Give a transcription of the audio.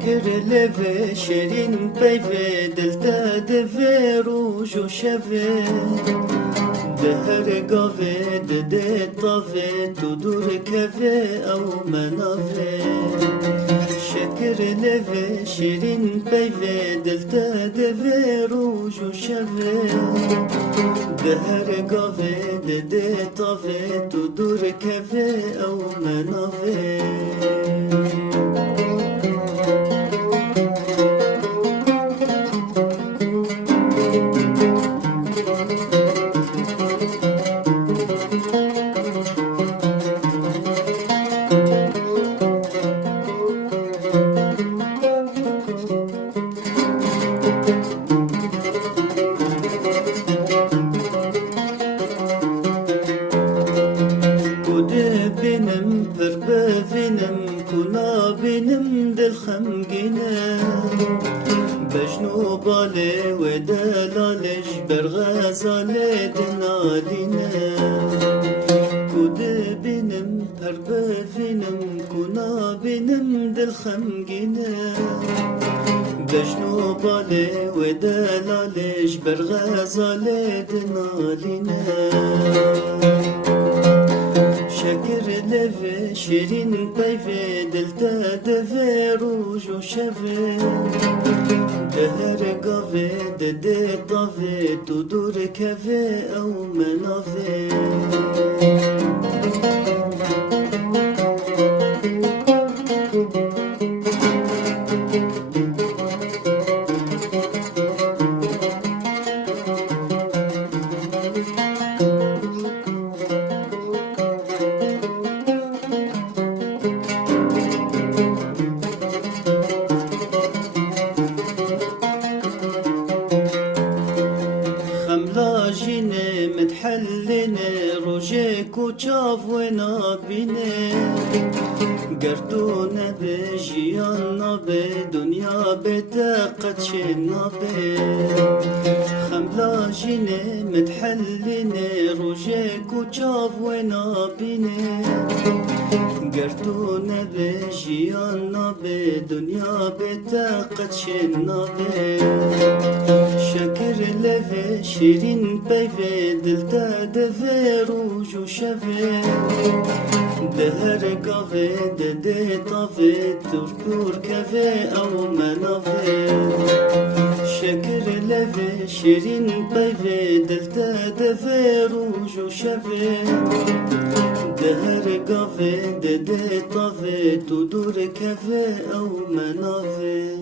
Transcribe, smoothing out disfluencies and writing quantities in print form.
شکر لب شیرین پیوه دلتا دوه روش و شوه ده هر گاوه ده طاوه تو دور کوه او مناوه شکر لب شیرین پیوه دلتا دوه روش و شوه ده هر گاوه ده طاوه تو دور کوه او مناوه benim pırbe benim kuna benim dil xemgine bejnu bale ve delaleş bergazale dinaline kude benim pırbe benim kuna benim dil xemgine bejnu bale ve delaleş bergazale dinaline شکر لبه شیرین پیوه دلتا دوه روش و شوه ده هر گاوه ده طاوه تو دور کوه او مناوه خملاجيني متحليني روجيك وشاف ونابيني قرتونا بجيانا بدنيا بتاقت شنا بي خملاجيني متحليني روجيك وشاف ونابيني قرتونا بجيانا بدنيا بتاقت شنا بي شکر لبه شیرین پیوه دلتا دوه روش و شوه ده هر گاوه ده طاوه ترکور کوه او مناوه شکر لبه شیرین پیوه دلتا دوه روش و شوه ده هر گاوه ده طاوه تو دور کوه او مناوه